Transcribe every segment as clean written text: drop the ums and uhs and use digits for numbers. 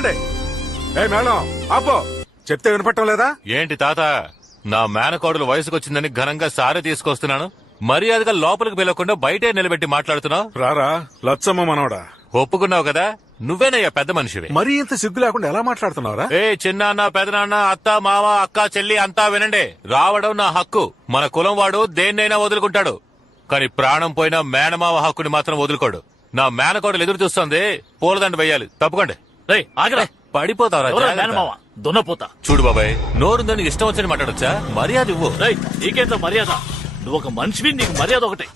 ఆపండి. ఏ మేడం ఆపో, చెప్తే వినపట్టం లేదా? ఏంటి తాత, నా మేనకోడలు వయసుకొచ్చిందని ఘనంగా సారె తీసుకొస్తున్నాను, మర్యాదగా లోపలికి పిలవకుండా బయటే నిలబెట్టి మాట్లాడుతున్నావు. రారా లచ్చమ్మ మనవడా, ఒప్పుకున్నావు కదా, నువ్వేనయ్యా పెద్ద మనిషివి. మరీ ఇంత సిగ్గు లేకుండా ఎలా మాట్లాడుతున్నావురా? ఏ చిన్నాన్న పెదనాన్న అత్త మామ అక్క చెల్లి అంతా వినండి. రావడం నా హక్కు. మన కులం వాడు దేన్నైనా వదులుకుంటాడు, కానీ ప్రాణం పోయినా మేనమావ హక్కుని మాత్రం వదులుకోడు. నా మేనకోడలు ఎదురు చూస్తుంది, పూలదండ వెయ్యాలి. తప్పుకోండి. పడిపోతావరా దున్నపోతా. చూడు బాబాయ్, నోరుందని ఇష్టం వచ్చని మాట్లాడొచ్చా? మర్యాద ఇవ్వు. నీకేంత మర్యాద? నువ్వు ఒక మనిషివి, నీకు మర్యాద ఒకటే.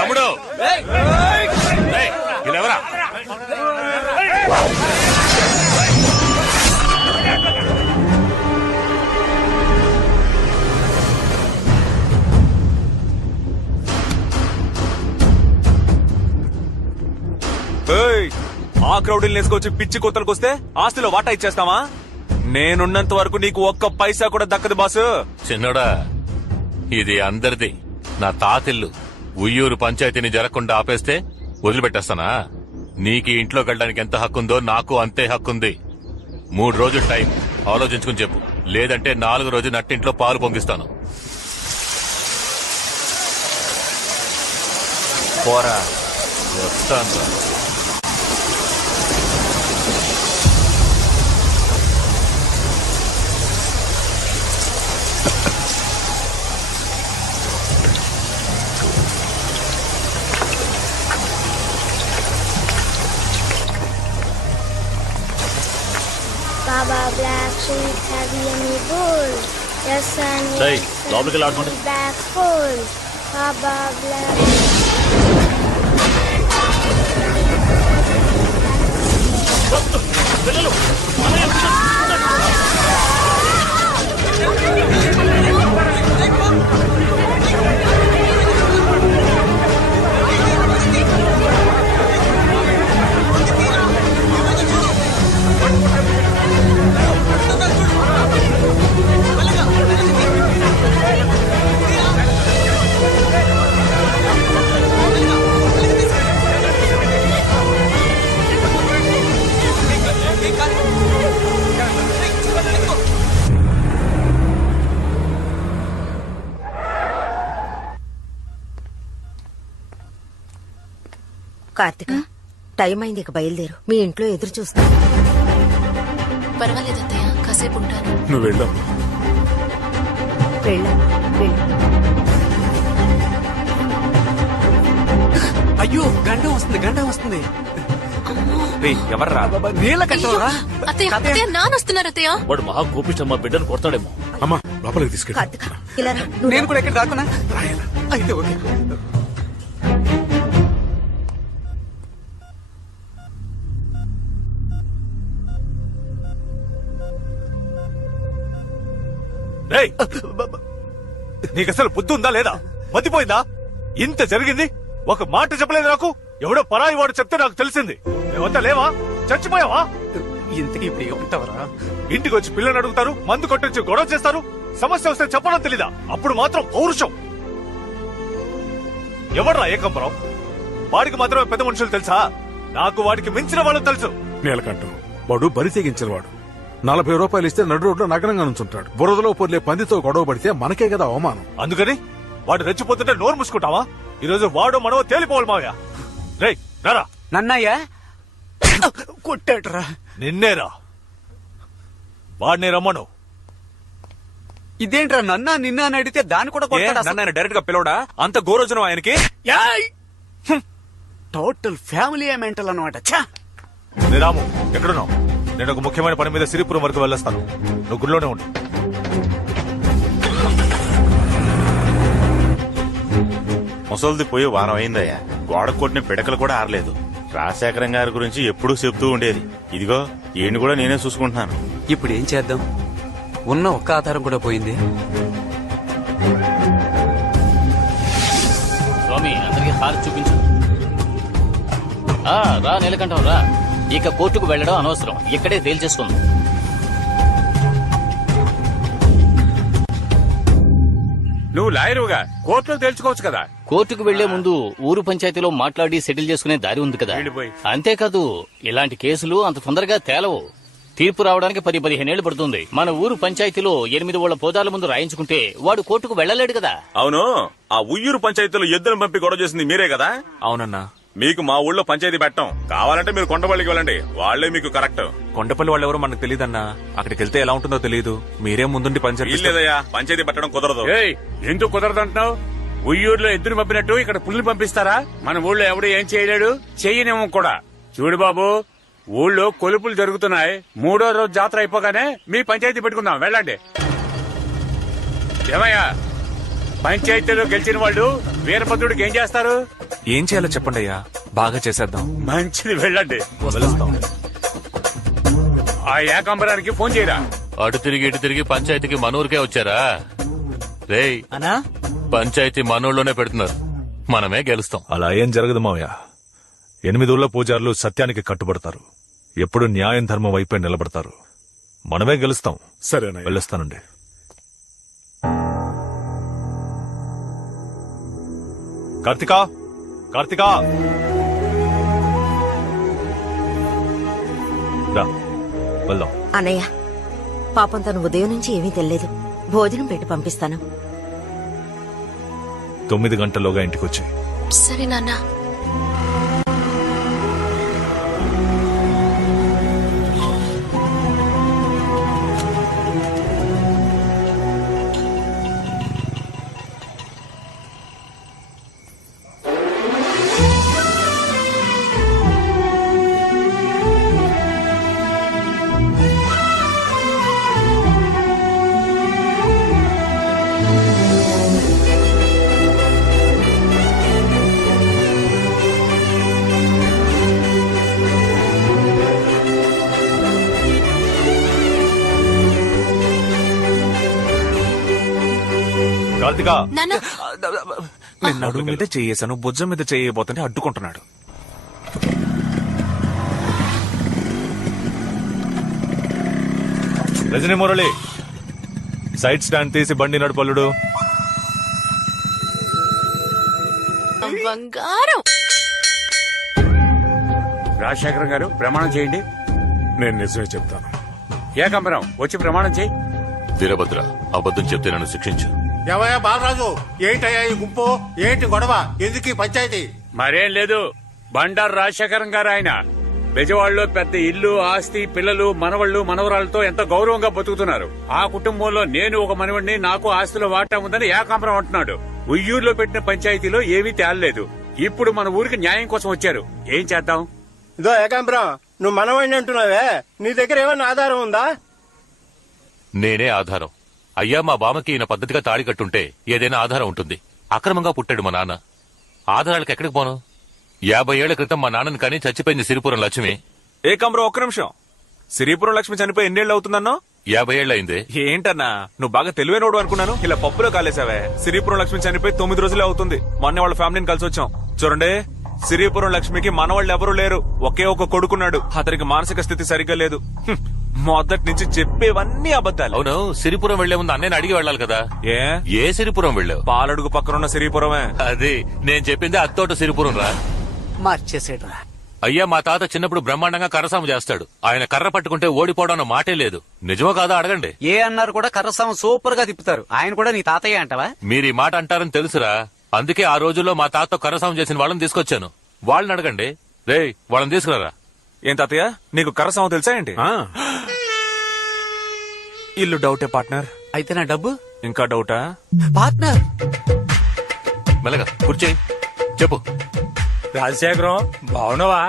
తమ్ముడు వీళ్ళెవరా? ఆ క్రౌడీలు నేసుకొచ్చి పిచ్చి కొత్తలకు వస్తే ఆస్తిలో వాటా ఇచ్చేస్తావా? నేనున్నంత వరకు నీకు ఒక్క పైసా కూడా దక్కదు బాసు. చిన్నోడా, ఇది అందరిది. నా తాతిల్లు. ఉయ్యూరు పంచాయతీని జరగకుండా ఆపేస్తే వదిలిపెట్టేస్తానా? నీకు ఇంట్లోకి వెళ్ళడానికి ఎంత హక్కుందో నాకు అంతే హక్కుంది. 3 రోజులు టైం ఆలోచించుకుని చెప్పు, లేదంటే 4 రోజు నట్టింట్లో పాలు పొంగిస్తాను. పోరా. వస్తాను. Baba Black Sheep, have you any bull? Yes, son. Hey, లోపలికి లాడుకోండి. Back full. Baba Black. పిల్లలు కార్తిక, టైం అయింది, ఇక బయలుదేరు. మీ ఇంట్లో ఎదురు చూస్తాను. పర్వాలేదు అత్తయ్య, కాసేపు ఉంటాను. నువ్వు వెళ్ళమ్మా. అయ్యో గండం వస్తుంది. ఎవర్రా? అత్తయ్య నానొస్తున్నారు అత్తయ్య. వాడు మహా కోపిష్టమ్మా, బిడ్డను కొడతాడేమో. అమ్మా లోపలికి తీసుకెళ్ళి. కార్తిక, ఇలా రా. నేను కూడా ఎక్కడ రాకున్నా? అయితే ఓకే. నీకు అసలు బుద్ధి ఉందా లేదా? మతిపోయిందా? ఇంత జరిగింది, ఒక మాట చెప్పలేదు నాకు. ఎవడో పరాయి వాడు చెప్తే నాకు తెలిసింది. మేమంతా లేవా? చచ్చిపోయావా? ఇంతకీ ఇప్పుడు ఏమంటావరా? ఇంటికి వచ్చి పిల్లలు అడుగుతారు, మందు కొట్టొచ్చి గొడవ చేస్తారు. సమస్య వస్తే చెప్పడం తెలీదా? అప్పుడు మాత్రం పౌరుషం. ఎవర్రా ఏకంబరం? వాడికి మాత్రమే పెద్ద మనుషులు తెలుసా? నాకు వాడికి మించిన వాళ్ళు తెలుసు. నీలకంఠం వాడు బరి తెగించిన వాడు. 40 రూపాయలు ఇస్తే నడు రోడ్లో నగరంగా నుంచుంటాడు. బురదలో పొర్లే పందితో గొడవ పడితే మనకే కదా అవమానం. అందుకని వాడు రెచ్చిపోతుంటే నోరు మూసుకుంటావా? ఈరోజు వాడు మనవో తేలిపోవాలి మావయ్య. రే రారా. నన్నయ్య కొట్టాడురా. నిన్నేరా. వాడిని రమ్మను. ఇదేంట్రా నన్నా నిన్న అని అడిగితే దాన్ని కూడా నన్ను డైరెక్ట్ గా పిలవడా? అంత గోరోజనం ఆయనకి. టోటల్ ఫ్యామిలీ మెంటల్ అనమాట. రాము ఎక్కడున్నావు? నేను ఒక ముఖ్యమైన పని మీద సిరిపురం వరకు వెళ్ళొస్తాను. నువ్వు గుడిలోనే ఉండు. ముసలిది పోయి వారం అయిందయ్యా. గోడ కొట్టిన పిడకలు కూడా ఆరలేదు. రాజశేఖరం గారి గురించి ఎప్పుడూ చెప్తూ ఉండేది. ఇదిగో ఈయన్ని కూడా నేనే చూసుకుంటున్నాను. ఇప్పుడు ఏం చేద్దాం? ఉన్న ఒక్క ఆధారం కూడా పోయింది. స్వామి అందరికి హారతి చూపించు. రా నీలకంఠం రా. ఇక కోర్టుకు వెళ్లడం అనవసరం, ఇక్కడే తేల్చేసుకుందాం. నువ్వు లాయరుగా కోర్టులో తెలుసుకోవచ్చు కదా. కోర్టుకు వెళ్లే ముందు ఊరు పంచాయతీలో మాట్లాడి సెటిల్ చేసుకునే దారి ఉంది కదా. వెళ్ళిపోయి. అంతేకాదు ఇలాంటి కేసులు అంత తొందరగా తేలవు. తీర్పు రావడానికి 10-15 ఏళ్లు పడుతుంది. మన ఊరు పంచాయతీలో 8 ఊళ్ళ పోదాల ముందు రాయించుకుంటే వాడు కోర్టుకు వెళ్లలేడు కదా. అవును, ఆ ఉయ్యూరు పంచాయతీలో ఎద్దులను పంపి గొడవ చేసింది మీరే కదా? అవునన్నా. మీకు మా ఊళ్ళో పంచాయతీ పెట్టం. కావాలంటే మీరు కొండపల్లికి వెళ్ళండి, వాళ్లే మీకు కరెక్ట్. కొండపల్లి వాళ్ళు ఎవరో మనకు తెలియదన్నా. అక్కడికి వెళ్తే ఎలా ఉంటుందో తెలియదు. మీరే ముందుండి పంచాయతీ. లేదయ్యా, పంచాయతీ పెట్టడం కుదరదు. ఏయ్, ఎందుకు కుదరదంటున్నావు? ఉయ్యూరులో ఎద్దును పంపినట్టు ఇక్కడ పుల్లు పంపిస్తారా? మన ఊళ్ళో ఎవడు ఏం చేయలేడు, చెయ్యనేమో కూడా. చూడు బాబు, ఊళ్ళో కొలుపులు జరుగుతున్నాయి. 3వ రోజు జాతర అయిపోగానే మీ పంచాయతీ పెట్టుకుందాం, వెళ్ళండి. ఏమయ్యా, పంచాయతీలో గెలిచిన వాళ్ళు వీరభద్రుడికి ఏం చేస్తారు? ఏం చేయాలో చెప్పండి అయ్యా, బాగా చేసేద్దాం. మంచిది, వెళ్ళండి. ఆ ఏకాంబరానికి ఫోన్ చేయరా. అటు తిరిగి ఇటు తిరిగి పంచాయతీకి మనూరికే వచ్చారా? రేయ్, పంచాయతీ మనూర్లోనే పెడుతున్నారు. మనమే గెలుస్తాం. అలా ఏం జరగదు మావయ్య. 8 ఊళ్ళ పూజారులు సత్యానికి కట్టుబడతారు. ఎప్పుడు న్యాయం ధర్మం వైపే నిలబడతారు. మనమే గెలుస్తాం. సరేనా? వెళ్ళొస్తానండి. కార్తికా, కార్తికా, రా వెళ్దాం. అన్నయ్య, పాపం తను ఉదయం నుంచి ఏమీ తెలియదు. భోజనం పెట్టి పంపిస్తాను. 9 గంటల్లోగా ఇంటికొచ్చి. సరే నాన్న. కార్తికా, నాన్న, నేను నడుము మీద చేయేశాను, భుజం మీద చేయబోతుంటే అడ్డుకుంటున్నాడు. రజనీ మురళి, సైడ్ స్టాండ్ తీసి బండి నడుపల్లుడు. బంగారం. రాజశేఖరం గారు, ప్రమాణం చేయండి. నేను నిజమే చెప్తాను. ఏకాంబరం, వచ్చి ప్రమాణం చేయి. వీరభద్ర, అబద్ధం చెప్తే నన్ను శిక్షించు. ఏవయ్యా బాలరాజు, ఏంటయ్యా ఈ గుంపు? ఏంటి గొడవ? ఎందుకు ఈ పంచాయతీ? మరేం లేదు, బండారు రాజశేఖరం గారు ఆయన బెజవాడలో పెద్ద ఇల్లు, ఆస్తి, పిల్లలు, మనవళ్లు, మనవరాలతో ఎంత గౌరవంగా బతుకుతున్నారు. ఆ కుటుంబంలో నేను ఒక మనవడిని, నాకు ఆస్తిలో వాటా ఉందని ఏకాంబరం అంటున్నాడు. ఉయ్యూరులో పెట్టిన పంచాయతీలో ఏమీ తేలలేదు. ఇప్పుడు మన ఊరికి న్యాయం కోసం వచ్చారు. ఏం చేద్దాం? ఇదో ఏకాంబరం, నువ్వు మనవాడిని అంటున్నావే, నీ దగ్గర ఏమన్నా ఆధారం ఉందా? నేనే ఆధారం. అయ్యా, మా బామకి ఈయన పద్ధతిగా తాళి కట్టుంటే ఏదైనా ఆధారం ఉంటుంది. అక్రమంగా పుట్టాడు మా నాన్న. ఆధారాలకు ఎక్కడికి పోను? 50 ఏళ్ల క్రితం మా నాన్నని కానీ చచ్చిపోయింది సిరిపురం లక్ష్మి. ఏకాంబరం, ఒక్క నిమిషం. సిరిపురం లక్ష్మి చనిపోయి ఎన్నేళ్ళు అవుతుందన్నో? 50 ఏళ్లయింది. ఏంటన్నా, నువ్వు బాగా తెలివైనోడు అనుకున్నాను. ఇలా పప్పులో కాలేసావే. సిరిపురం లక్ష్మి చనిపోయి 9 రోజులే అవుతుంది. మొన్న వాళ్ళ ఫ్యామిలీని కలిసి వచ్చాం. చూడండి, సిరిపురం లక్ష్మికి మనవాళ్ళు ఎవరూ లేరు. ఒకే ఒక కొడుకున్నాడు. అతనికి మానసిక స్థితి సరిగ్గా లేదు. మొదటి నుంచి చెప్పేవన్నీ అబద్దాలు. అవును, సిరిపురం వెళ్లే ముందు అన్నయ్యని అడిగి వెళ్ళాలి కదా. ఏ సిరిపురం వెళ్ళావు? పాలడుగు పక్కనున్న సిరిపురమే. అది నేను చెప్పింది అత్తోట సిరిపురం రా. మార్చేసేట్రా. అయ్యా, మా తాత చిన్నప్పుడు బ్రహ్మాండంగా కర్రసాము చేస్తాడు. ఆయన కర్ర పట్టుకుంటే ఓడిపోవడం అన్న మాటే లేదు. నిజమో కాదా అడగండి. ఏ అన్నారు కూడా కర్రసాము సూపర్ గా తిప్పుతారు. ఆయన కూడా నీ తాతయ్య అంటావా? మీరు ఈ మాట అంటారని తెలుసురా. అందుకే ఆ రోజుల్లో మా తాత కర్రసాము చేసిన వాళ్ళని తీసుకొచ్చాను. వాళ్ళని అడగండి. రేయ్, వాళ్ళని తీసుకురారా. ఏం తాతయ్య, నీకు కర్రసాము తెలుసా ఏంటి? ఇల్లు డౌటే పార్ట్నర్. అయితే నా డబ్బు? ఇంకా డౌటా పార్ట్నర్? మెల్లగా కూర్చోయి, చెప్పు. రాజశేఖరం, బావునవా?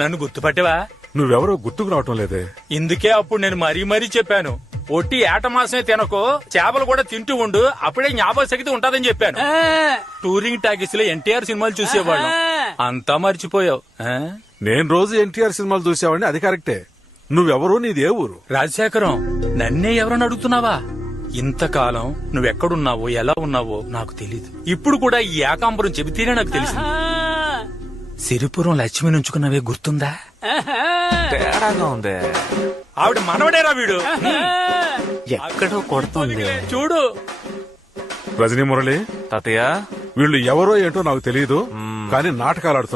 నన్ను గుర్తుపట్టేవా? నువ్వెవరో గుర్తుకు రావటం లేదే. ఇందుకే అప్పుడు నేను మరీ చెప్పాను, ఒట్టి ఏట మాసమే తినకు, చేపలు కూడా తింటూ ఉండు, అప్పుడే జ్ఞాపక శక్తి ఉంటదని చెప్పాను. టూరింగ్ టాకీస్ లో ఎన్టీఆర్ సినిమాలు చూసేవాళ్ళం, అంతా మర్చిపోయావు. నేను రోజు ఎన్టీఆర్ సినిమాలు చూసేవాడిని, అది కరెక్టే. నువ్వెవరు, నీదే ఊరు? రాజశేఖరం, నన్నే ఎవరని అడుగుతున్నావా? ఇంతకాలం నువ్వెక్కడున్నావో, ఎలా ఉన్నావో నాకు తెలీదు. ఇప్పుడు కూడా ఈ ఏకాంబరం చెబితేనే నాకు తెలిసింది. సిరిపురం లక్ష్మి నుంచుకున్నవే గుర్తుందా? తేడాగా ఉందే. ఆవిడ మనవడేరా వీడు. ఎక్కడో కొడుతుంది చూడు. రజనీ మురళి, తాతయ్య వీళ్ళు ఎవరో ఏంటో నాకు తెలియదు, కానీ నాటకాలు ఆడుతున్నారు.